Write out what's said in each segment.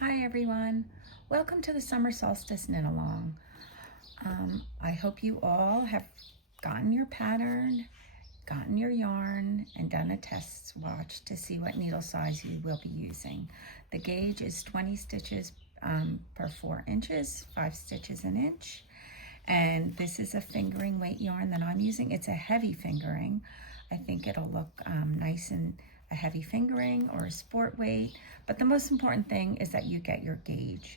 Hi everyone, welcome to the Summer Solstice Knit Along. I hope you all have gotten your pattern, gotten your yarn, and done a test swatch to see what needle size you will be using. The gauge is 20 stitches per 4 inches, 5 stitches an inch. And this is a fingering weight yarn that I'm using. It's a heavy fingering. I think it'll look nice in a heavy fingering or a sport weight. But the most important thing is that you get your gauge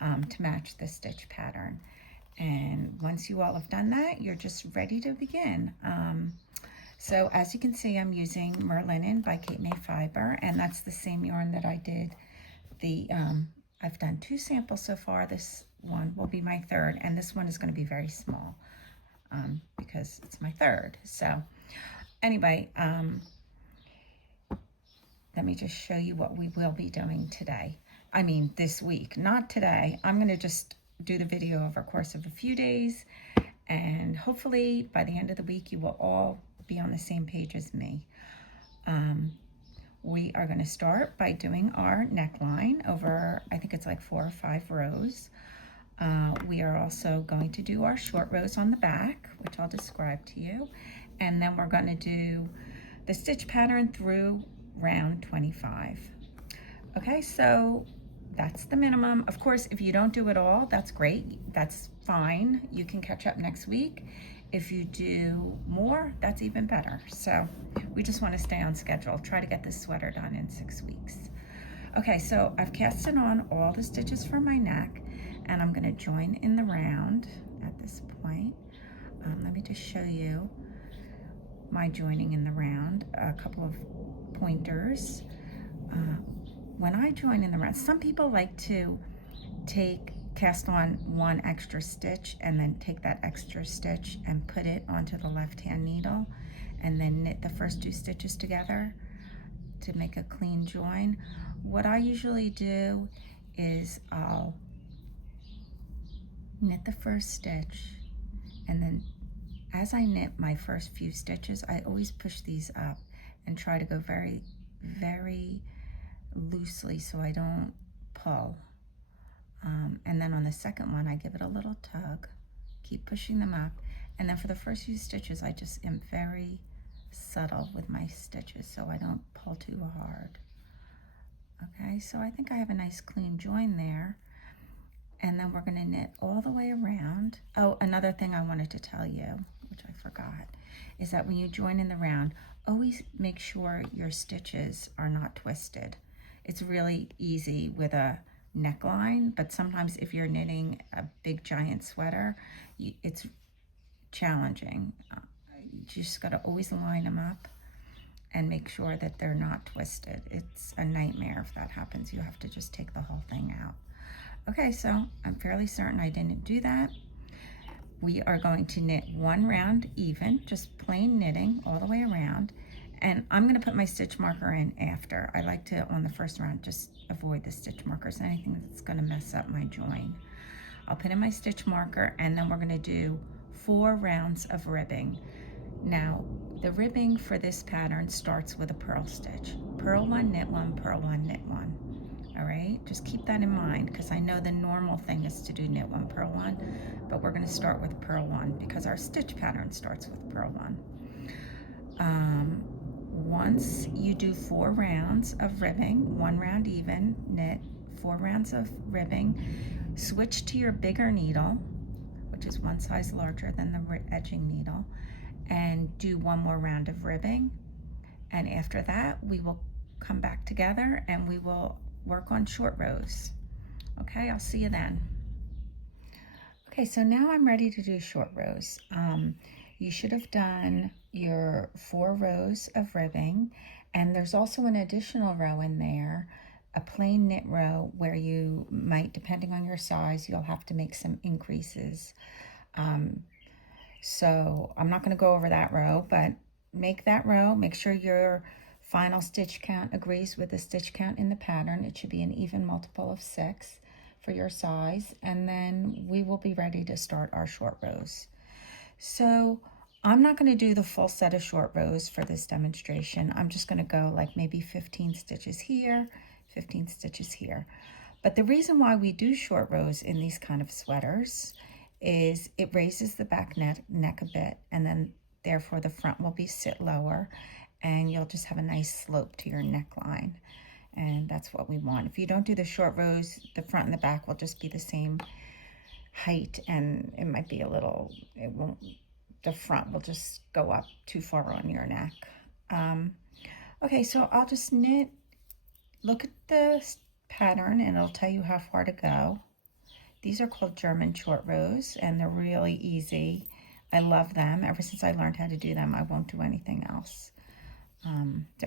to match the stitch pattern. And once you all have done that, you're just ready to begin. So as you can see, I'm using Merlinen by Cape May Fiber, and that's the same yarn that I did I've done 2 samples so far. This one will be my third, and this one is going to be very small because it's my third. So anyway, let me just show you what we will be doing today. I mean, this week, not today. I'm going to just do the video over the course of a few days, and hopefully by the end of the week, you will all be on the same page as me. We are going to start by doing our neckline over, I think it's like 4 or 5 rows. We are also going to do our short rows on the back, which I'll describe to you. And then we're going to do the stitch pattern through round 25. Okay, so that's the minimum. Of course, if you don't do it all, that's great. That's fine. You can catch up next week. If you do more, that's even better. So we just want to stay on schedule. Try to get this sweater done in 6 weeks. Okay, so I've casted on all the stitches for my neck, and I'm going to join in the round at this point. Let me just show you my joining in the round. A couple of pointers. When I join in the round, some people like to cast on 1 extra stitch and then take that extra stitch and put it onto the left-hand needle and then knit the first 2 stitches together to make a clean join. What I usually do is I'll knit the first stitch, and then as I knit my first few stitches, I always push these up and try to go very, very loosely so I don't pull. And then on the second one, I give it a little tug, keep pushing them up. And then for the first few stitches, I just am very subtle with my stitches so I don't pull too hard. Okay, so I think I have a nice clean join there. And then we're gonna knit all the way around. Oh, another thing I wanted to tell you, which I forgot, is that when you join in the round, always make sure your stitches are not twisted. It's really easy with a neckline, but sometimes if you're knitting a big giant sweater, it's challenging. You just got to always line them up and make sure that they're not twisted. It's a nightmare if that happens. You have to just take the whole thing out. Okay, so I'm fairly certain I didn't do that. We are going to knit 1 round even, just plain knitting all the way around. And I'm going to put my stitch marker in after. I like to, on the first round, just avoid the stitch markers, anything that's going to mess up my join. I'll put in my stitch marker, and then we're going to do 4 rounds of ribbing. Now, the ribbing for this pattern starts with a purl stitch. Purl 1, knit 1, purl 1, knit 1. All right, just keep that in mind, because I know the normal thing is to do knit 1, purl 1, but we're going to start with purl 1 because our stitch pattern starts with purl 1. Once you do 4 rounds of ribbing, 1 round even, knit 4 rounds of ribbing, switch to your bigger needle, which is 1 size larger than the edging needle, and do 1 more round of ribbing. And after that, we will come back together and we will work on short rows. Okay, I'll see you then. Okay, so now I'm ready to do short rows. You should have done your 4 rows of ribbing, and there's also an additional row in there, a plain knit row where you might, depending on your size, you'll have to make some increases. So I'm not going to go over that row, but make that row. Make sure your final stitch count agrees with the stitch count in the pattern. It should be an even multiple of 6 for your size, and then we will be ready to start our short rows. So I'm not going to do the full set of short rows for this demonstration. I'm just going to go like maybe 15 stitches here, 15 stitches here. But the reason why we do short rows in these kind of sweaters is it raises the back neck a bit, and then therefore the front will be sit lower, and you'll just have a nice slope to your neckline. And that's what we want. If you don't do the short rows, the front and the back will just be the same height, and it might be a little, the front will just go up too far on your neck. Okay, so I'll just knit, look at the pattern and it'll tell you how far to go. These are called German short rows and they're really easy. I love them. Ever since I learned how to do them, I won't do anything else.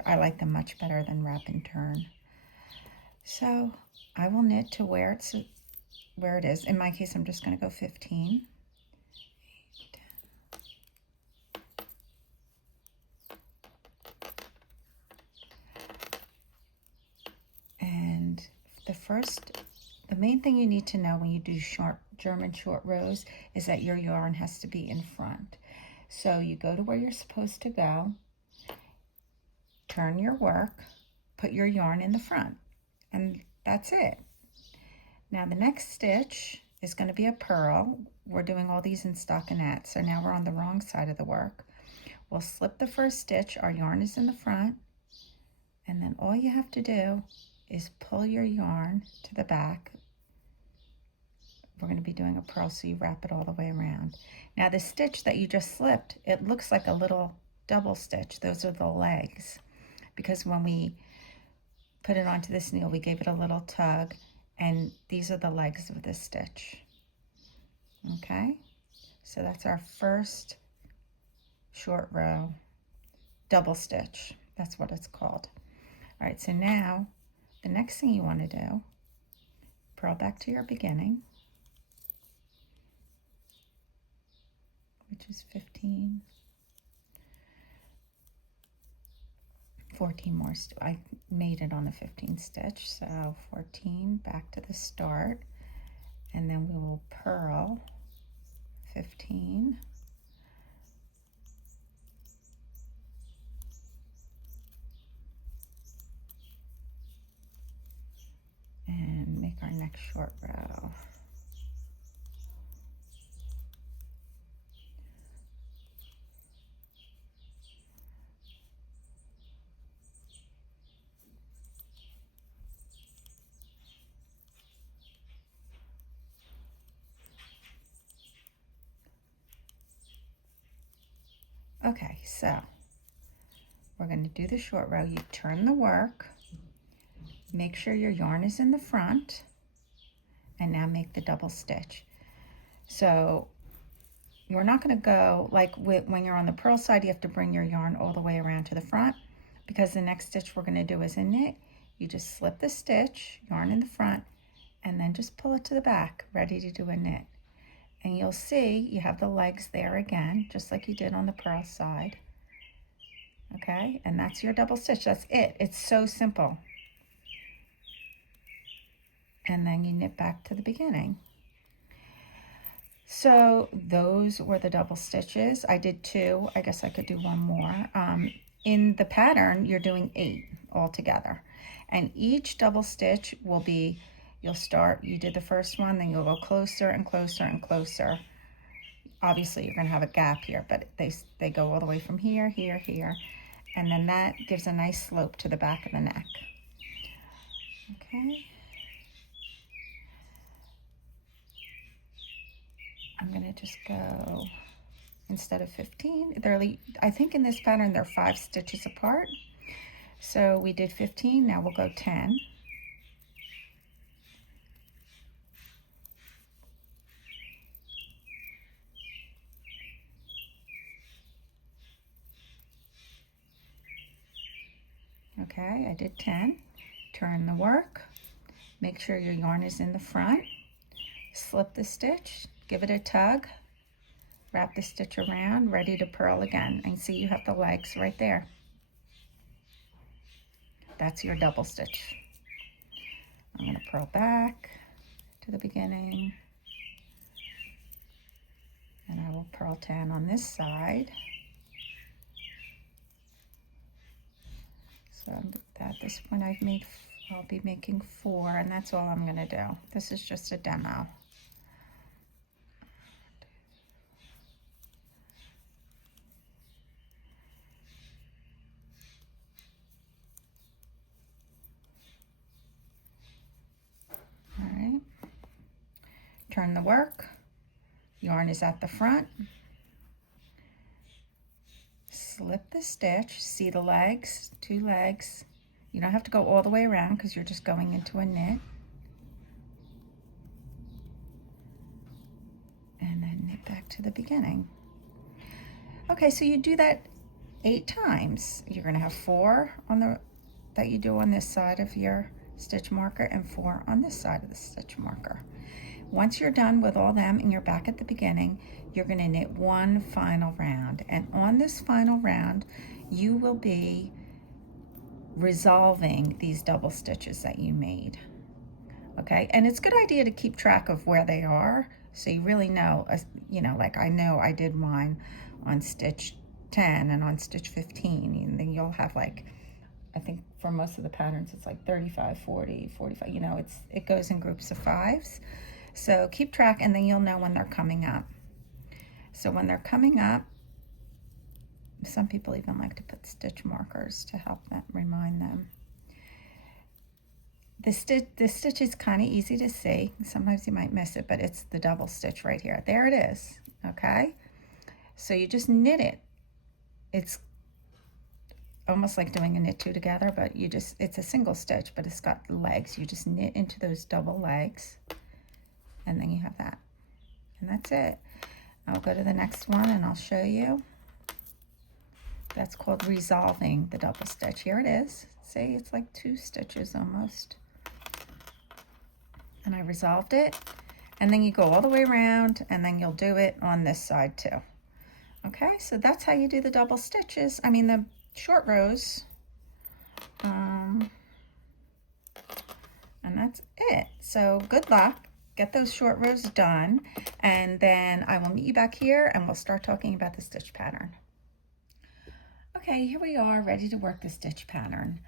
I like them much better than wrap and turn. So I will knit to where it is. In my case, I'm just going to go 15. And the main thing you need to know when you do German short rows is that your yarn has to be in front. So you go to where you're supposed to go, turn your work, put your yarn in the front, and that's it. Now the next stitch is going to be a purl. We're doing all these in stockinette, so now we're on the wrong side of the work. We'll slip the first stitch, our yarn is in the front, and then all you have to do is pull your yarn to the back. We're going to be doing a purl, so you wrap it all the way around. Now the stitch that you just slipped, it looks like a little double stitch. Those are the legs, because when we put it onto this needle, we gave it a little tug, and these are the legs of this stitch. Okay, so that's our first short row double stitch. That's what it's called. All right, so now the next thing you want to do, purl back to your beginning, which is 15, 14 more. I made it on the 15th stitch, so 14 back to the start, and then we will purl 15, and make our next short row. Okay, so we're going to do the short row. You turn the work, make sure your yarn is in the front, and now make the double stitch. So we're not going to go like when you're on the purl side, you have to bring your yarn all the way around to the front, because the next stitch we're going to do is a knit. You just slip the stitch, yarn in the front, and then just pull it to the back, ready to do a knit. And you'll see you have the legs there again, just like you did on the purl side. Okay, and that's your double stitch. That's it. It's so simple. And then you knit back to the beginning. So those were the double stitches. I did 2. I guess I could do 1 more. In the pattern, you're doing 8 altogether. And each double stitch will be, you did the first one, then you'll go closer and closer and closer. Obviously, you're going to have a gap here, but they go all the way from here, here, here. And then that gives a nice slope to the back of the neck. Okay. I'm going to just go, instead of 15, I think in this pattern they're 5 stitches apart. So we did 15, now we'll go 10. Okay, I did 10. Turn the work, make sure your yarn is in the front, slip the stitch, give it a tug, wrap the stitch around, ready to purl again. And see you have the legs right there. That's your double stitch. I'm going to purl back to the beginning, and I will purl 10 on this side. So at this point I've made I'll be making 4, and that's all I'm going to do. This is just a demo. All right. Turn the work. Yarn is at the front. Slip the stitch. See the legs, 2 legs. You don't have to go all the way around because you're just going into a knit. And then knit back to the beginning. Okay, so you do that 8 times. You're going to have 4 on the that you do on this side of your stitch marker and 4 on this side of the stitch marker. Once you're done with all them and you're back at the beginning, you're going to knit 1 final round. And on this final round, you will be resolving these double stitches that you made. Okay, and it's a good idea to keep track of where they are so you really know, you know, like I know I did mine on stitch 10 and on stitch 15, and then you'll have like, I think for most of the patterns it's like 35, 40, 45, you know, it goes in groups of 5s. So keep track, and then you'll know when they're coming up. So when they're coming up, some people even like to put stitch markers to help them, remind them. The stitch is kind of easy to see. Sometimes you might miss it, but it's the double stitch right here. There it is, okay? So you just knit it. It's almost like doing a knit 2 together, but it's a single stitch, but it's got legs. You just knit into those double legs, and then you have that. And that's it. I'll go to the next one and I'll show you. That's called resolving the double stitch. Here it is. See, it's like 2 stitches almost. And I resolved it. And then you go all the way around, and then you'll do it on this side too. Okay, so that's how you do the double stitches. I mean, the short rows. And that's it. So good luck. Get those short rows done, and then I will meet you back here and we'll start talking about the stitch pattern. Okay, here we are ready to work the stitch pattern.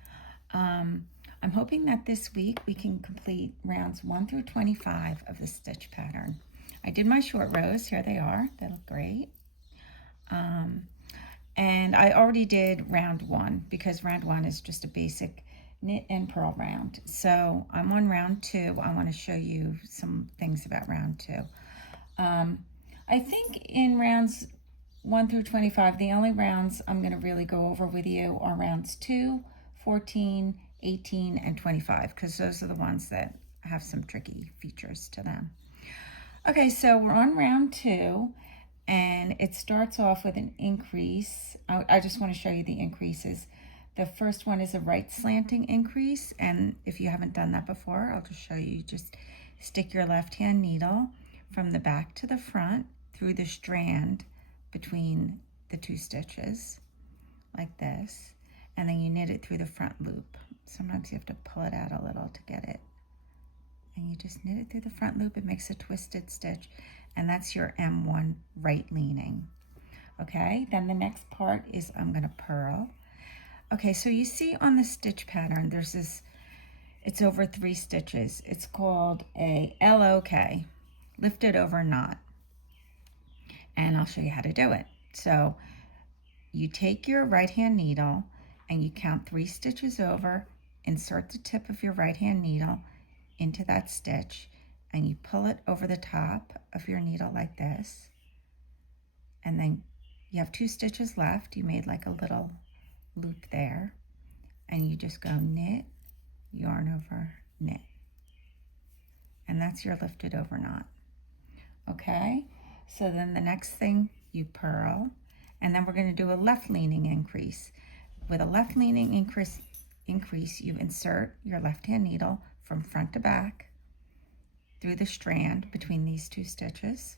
I'm hoping that this week we can complete rounds 1 through 25 of the stitch pattern. I did my short rows. Here they are. They look great. And I already did round 1 because round 1 is just a basic knit and purl round. So I'm on round 2. I want to show you some things about round 2. I think in rounds 1 through 25, the only rounds I'm going to really go over with you are rounds 2, 14, 18, and 25, because those are the ones that have some tricky features to them. Okay, so we're on round 2, and it starts off with an increase. I just want to show you the increases. The first one is a right slanting increase, and if you haven't done that before, I'll just show you. Just stick your left hand needle from the back to the front through the strand between the 2 stitches, like this, and then you knit it through the front loop. Sometimes you have to pull it out a little to get it. And you just knit it through the front loop. It makes a twisted stitch, and that's your M1 right leaning. Okay, then the next part is I'm going to purl. Okay, so you see on the stitch pattern, there's this, it's over 3 stitches. It's called a LOK, lifted over knot. And I'll show you how to do it. So you take your right hand needle and you count 3 stitches over, insert the tip of your right hand needle into that stitch, and you pull it over the top of your needle like this. And then you have 2 stitches left. You made like a little loop there, and you just go knit, yarn over, knit, and that's your lifted over knot. Okay, so then the next thing, you purl, and then we're going to do a left leaning increase. With a left leaning increase, you insert your left hand needle from front to back through the strand between these 2 stitches,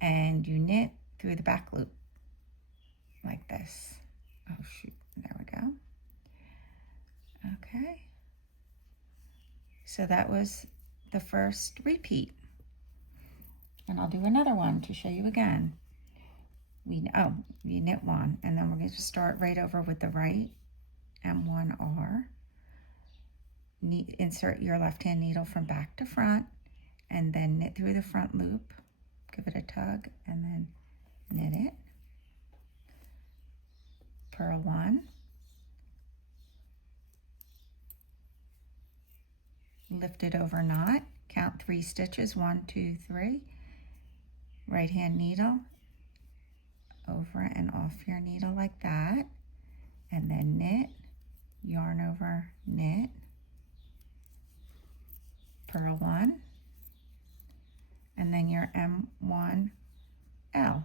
and you knit through the back loop like this. Oh shoot, there we go. Okay, so that was the first repeat, and I'll do another one to show you again. You knit 1, and then we're going to start right over with the right M1R, insert your left hand needle from back to front, and then knit through the front loop, give it a tug, and then knit it, purl 1, lift it over knot, count 3 stitches, 1, 2, 3, right hand needle over and off your needle like that, and then knit, yarn over, knit, purl 1, and then your M1L.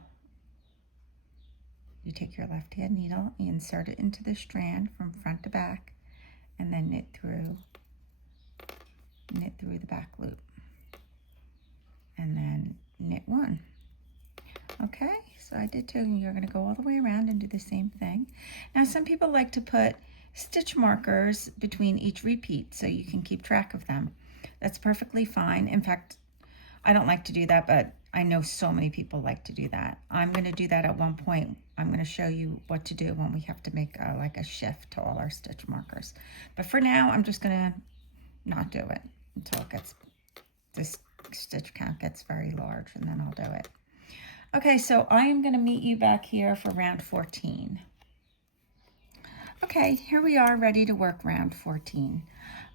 You take your left hand needle, you insert it into the strand from front to back, and then knit through the back loop, and then knit 1. Okay, so I did 2, and you're going to go all the way around and do the same thing. Now, some people like to put stitch markers between each repeat so you can keep track of them. That's perfectly fine. In fact, I don't like to do that, but I know so many people like to do that. I'm going to do that at one point. I'm going to show you what to do when we have to make like a shift to all our stitch markers. But for now, I'm just going to not do it until it gets, this stitch count gets very large, and then I'll do it. Okay, so I am going to meet you back here for round 14. Okay, here we are ready to work round 14.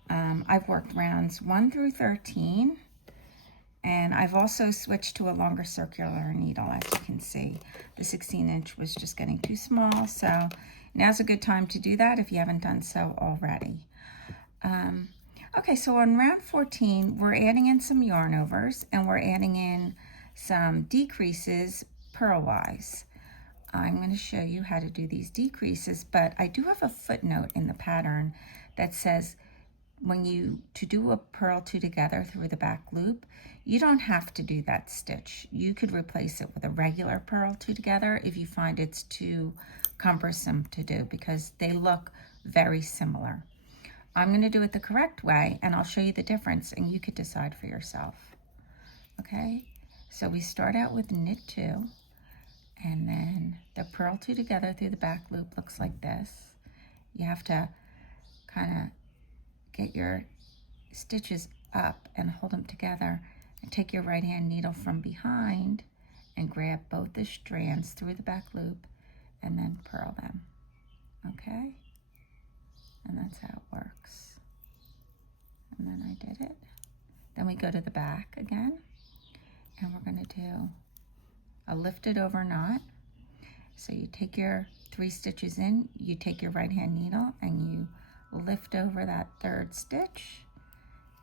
I've worked rounds 1 through 13, and I've also switched to a longer circular needle. As you can see, the 16-inch was just getting too small, so now's a good time to do that if you haven't done so already. Okay, so on round 14, we're adding in some yarn overs, and we're adding in some decreases purlwise. I'm going to show you how to do these decreases, but I do have a footnote in the pattern that says to do a purl 2 together through the back loop, you don't have to do that stitch. You could replace it with a regular purl 2 together if you find it's too cumbersome to do, because they look very similar. I'm going to do it the correct way, and I'll show you the difference, and you could decide for yourself. Okay, so we start out with knit 2, and then the purl 2 together through the back loop looks like this. You have to kind of get your stitches up and hold them together, and take your right hand needle from behind and grab both the strands through the back loop and then purl them. Okay, and that's how it works. And then I did it. Then we go to the back again, and we're going to do a lifted over knot. So you take your 3 stitches in, you take your right hand needle and you lift over that 3rd stitch,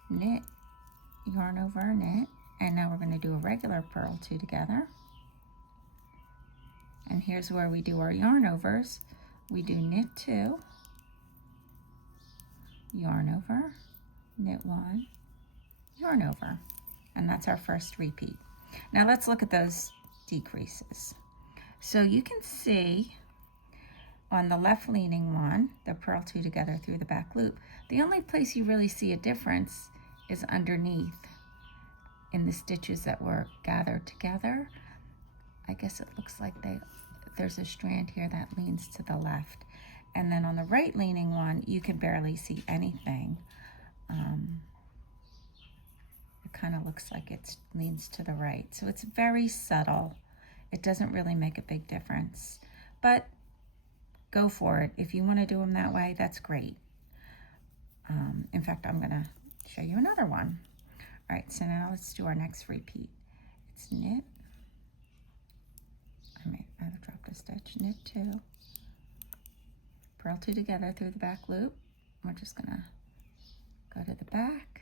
knit, yarn over, knit, and now we're going to do a regular purl 2 together. And here's where we do our yarn overs. We do knit 2, yarn over, knit 1, yarn over, and that's our first repeat. Now let's look at those decreases. So you can see on the left leaning one, the purl 2 together through the back loop, the only place you really see a difference is underneath in the stitches that were gathered together. I guess it looks like there's a strand here that leans to the left. And then on the right leaning one, you can barely see anything. It kind of looks like it leans to the right. So it's very subtle. It doesn't really make a big difference, but go for it. If you want to do them that way, that's great. In fact, I'm going to show you another one. All right, so now let's do our next repeat. It's knit. I dropped a stitch. Knit 2. Purl 2 together through the back loop. We're just going to go to the back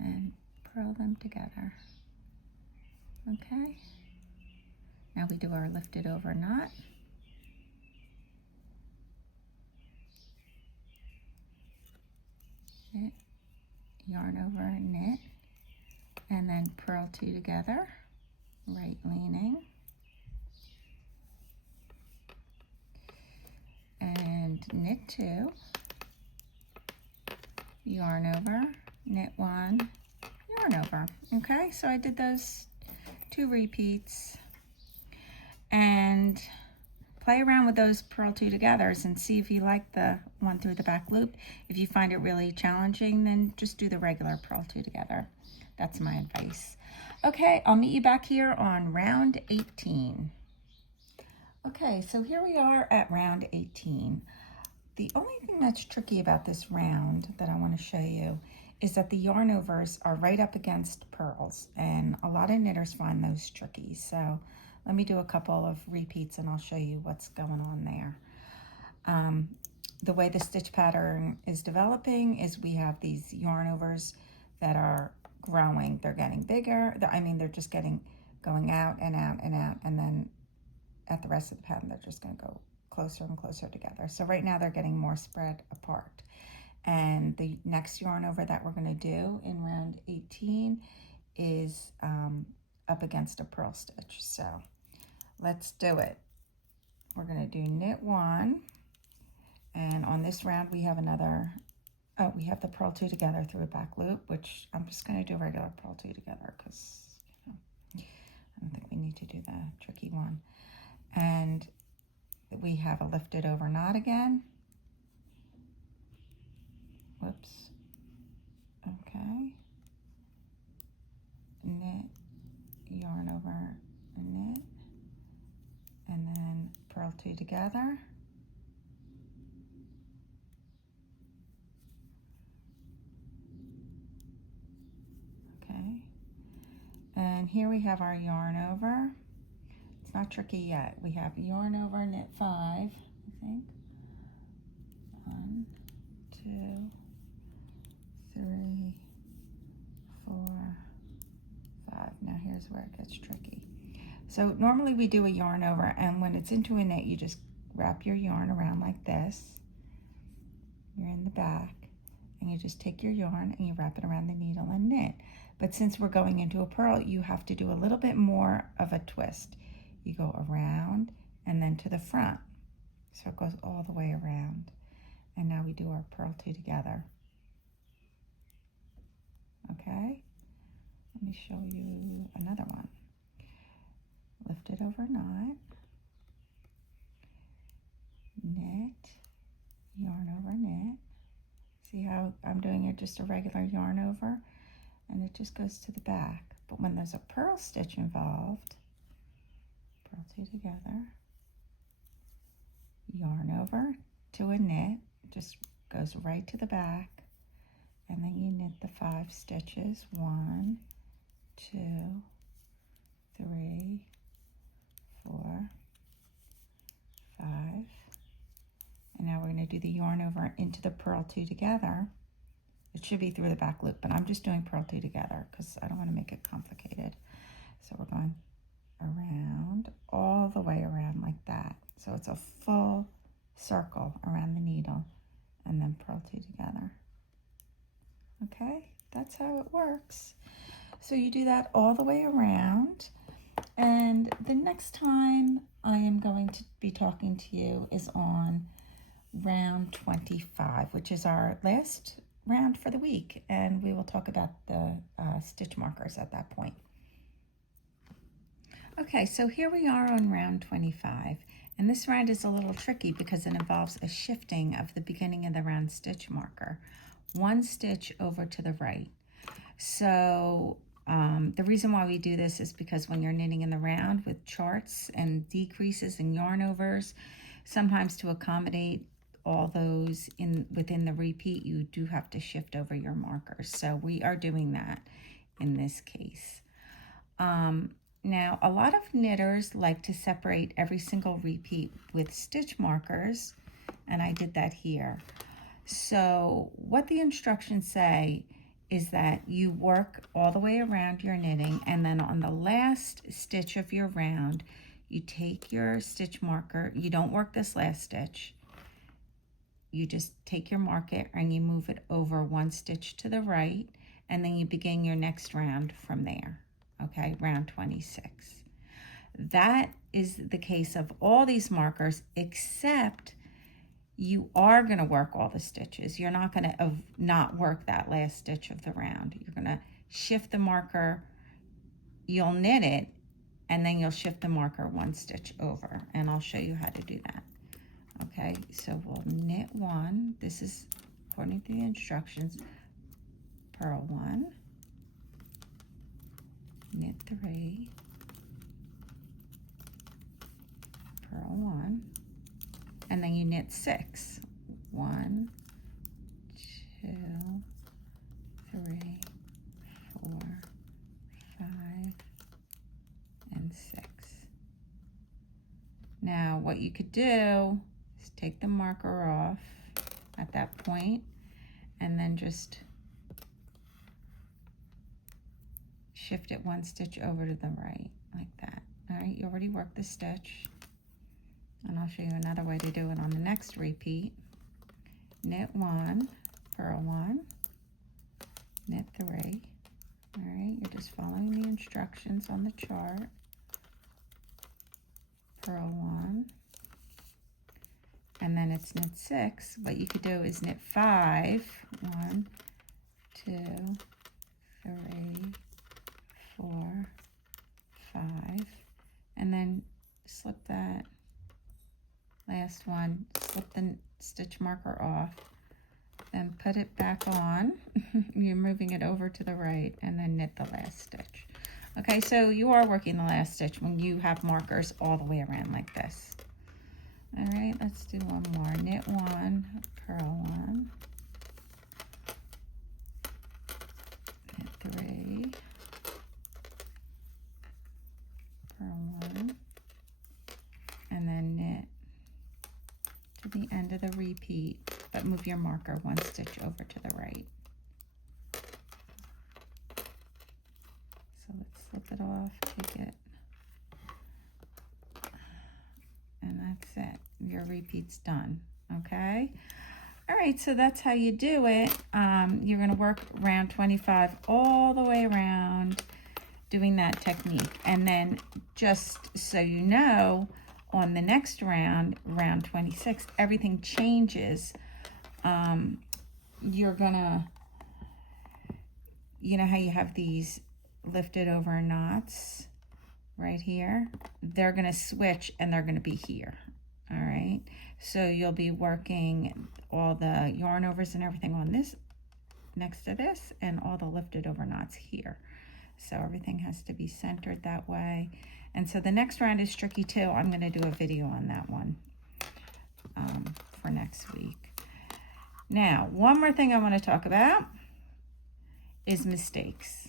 and purl them together. Okay. Now we do our lifted over knot. Knit, yarn over, knit, and then purl 2 together, right leaning, and knit 2, yarn over, knit 1, yarn over. Okay, so I did those 2 repeats, and play around with those purl two togethers and see if you like the one through the back loop. If you find it really challenging, then just do the regular purl two together. That's my advice. Okay, I'll meet you back here on round 18. Okay, so here we are at round 18. The only thing that's tricky about this round that I want to show you is that the yarn overs are right up against purls, and a lot of knitters find those tricky. So let me do a couple of repeats and I'll show you what's going on there. The way the stitch pattern is developing is we have these yarn overs that are growing. They're getting bigger. They're just going out and out and out, and then at the rest of the pattern, they're just going to go closer and closer together. So right now they're getting more spread apart. And the next yarn over that we're going to do in round 18 is up against a purl stitch. So let's do it. We're going to do knit one, and on this round we have we have the purl two together through a back loop, which I'm just going to do a regular purl two together because I don't think we need to do the tricky one. And we have a lifted over knot again. Whoops. Okay. Knit, yarn over, knit, and then purl two together. Okay. And here we have our yarn over. It's not tricky yet. We have yarn over, knit 5, I think. 1, 2, 3, 4, 5. Now here's where it gets tricky. So normally we do a yarn over, and when it's into a knit, you just wrap your yarn around like this. You're in the back, and you just take your yarn and you wrap it around the needle and knit. But since we're going into a purl, you have to do a little bit more of a twist. You go around and then to the front. So it goes all the way around. And now we do our purl two together. Okay, let me show you another one. Lift it over knot, knit, yarn over knit. See how I'm doing it just a regular yarn over, and it just goes to the back. But when there's a purl stitch involved, purl two together, yarn over to a knit, just goes right to the back, and then you knit the 5 stitches. 1, 2, 3, 4, 5. And now we're going to do the yarn over into the purl two together. It should be through the back loop, but I'm just doing purl two together because I don't want to make it complicated. So we're going around, all the way around like that. So it's a full circle around the needle, and then purl two together. Okay, that's how it works. So you do that all the way around, and the next time I am going to be talking to you is on round 25, which is our last round for the week, and we will talk about the stitch markers at that point. Okay, so here we are on round 25, and this round is a little tricky because it involves a shifting of the beginning of the round stitch marker, 1 stitch over to the right. So the reason why we do this is because when you're knitting in the round with charts and decreases and yarn overs, sometimes to accommodate all those within the repeat, you do have to shift over your markers. So we are doing that in this case. Now, a lot of knitters like to separate every single repeat with stitch markers, and I did that here. So what the instructions say is that you work all the way around your knitting, and then on the last stitch of your round, you take your stitch marker. You don't work this last stitch. You just take your marker and you move it over 1 stitch to the right, and then you begin your next round from there. Okay, round 26. That is the case of all these markers, except you are going to work all the stitches. You're not going to not work that last stitch of the round. You're going to shift the marker, you'll knit it, and then you'll shift the marker 1 stitch over, and I'll show you how to do that. Okay, so we'll knit 1. This is according to the instructions. Purl 1, knit 3, purl 1, and then you knit 6. 1, 2, 3, 4, 5, and 6. Now what you could do is take the marker off at that point and then just shift it 1 stitch over to the right, like that. All right, you already worked the stitch, and I'll show you another way to do it on the next repeat. Knit 1, purl 1, knit 3. All right, you're just following the instructions on the chart. Purl 1, and then it's knit 6. What you could do is knit 5. 1, 2, 3, 4, 5, and then slip that last one, slip the stitch marker off, then put it back on. You're moving it over to the right, and then knit the last stitch. Okay, so you are working the last stitch when you have markers all the way around like this. All right, let's do one more. Knit 1, purl 1, knit 3, purl 1, and then knit to the end of the repeat, but move your marker 1 stitch over to the right. So let's slip it off, take it, and that's it. Your repeat's done, okay? All right, so that's how you do it. You're gonna work round 25 all the way around doing that technique. And then just so you know, on the next round, round 26, everything changes. You're gonna, you know how you have these lifted over knots right here? They're gonna switch and they're gonna be here, all right? So you'll be working all the yarn overs and everything on this, next to this, and all the lifted over knots here. So everything has to be centered that way. And so the next round is tricky too. I'm gonna do a video on that one for next week. Now, one more thing I wanna talk about is mistakes.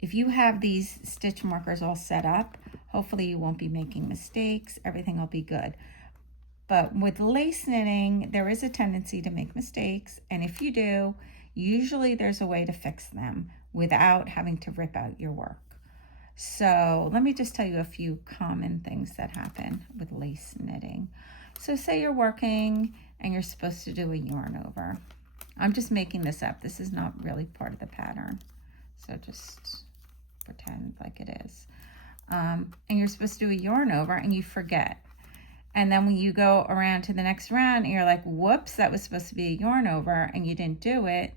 If you have these stitch markers all set up, hopefully you won't be making mistakes. Everything will be good. But with lace knitting, there is a tendency to make mistakes. And if you do, usually there's a way to fix them without having to rip out your work. So let me just tell you a few common things that happen with lace knitting. So say you're working and you're supposed to do a yarn over. I'm just making this up. This is not really part of the pattern. So just pretend like it is. And you're supposed to do a yarn over and you forget. And then when you go around to the next round and you're like, whoops, that was supposed to be a yarn over and you didn't do it.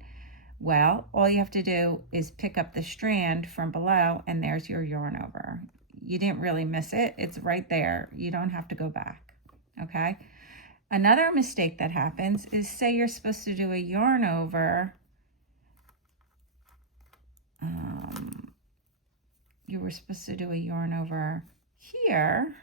Well, all you have to do is pick up the strand from below and there's your yarn over. You didn't really miss it. It's right there. You don't have to go back, okay? Another mistake that happens is, say you're supposed to do a yarn over. You were supposed to do a yarn over here,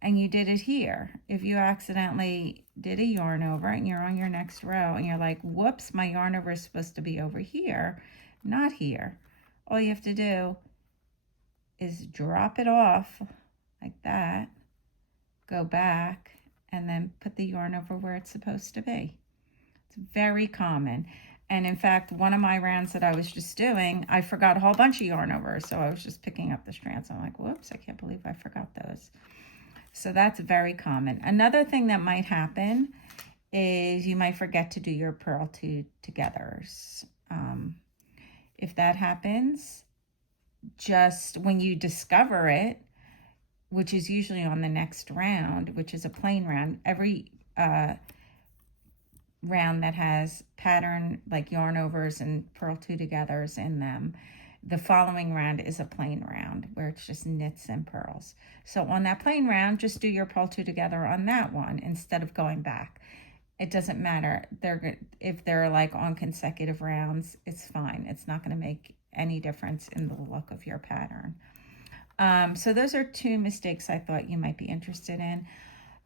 and you did it here. If you accidentally did a yarn over and you're on your next row and you're like, whoops, my yarn over is supposed to be over here, not here. All you have to do is drop it off like that, go back, and then put the yarn over where it's supposed to be. It's very common. And in fact, one of my rounds that I was just doing, I forgot a whole bunch of yarn over. So I was just picking up the strands. I'm like, whoops, I can't believe I forgot those. So that's very common. Another thing that might happen is you might forget to do your purl two togethers. If that happens, just when you discover it, which is usually on the next round, which is a plain round, every round that has pattern like yarn overs and purl two togethers in them. The following round is a plain round where it's just knits and purls. So on that plain round, just do your purl two together on that one instead of going back. It doesn't matter. If they're like on consecutive rounds, it's fine. It's not going to make any difference in the look of your pattern. So those are two mistakes I thought you might be interested in.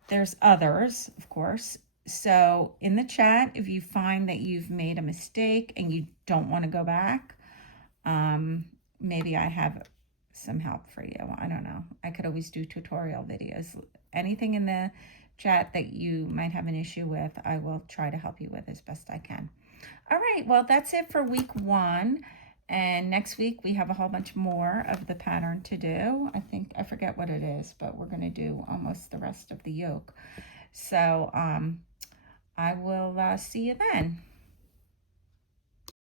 There's others, of course. So in the chat, if you find that you've made a mistake and you don't want to go back, maybe I have some help for you. I don't know. I could always do tutorial videos. Anything in the chat that you might have an issue with, I will try to help you with as best I can. All right, well, that's it for week 1. And next week we have a whole bunch more of the pattern to do. I forget what it is, but we're going to do almost the rest of the yoke. So I will see you then.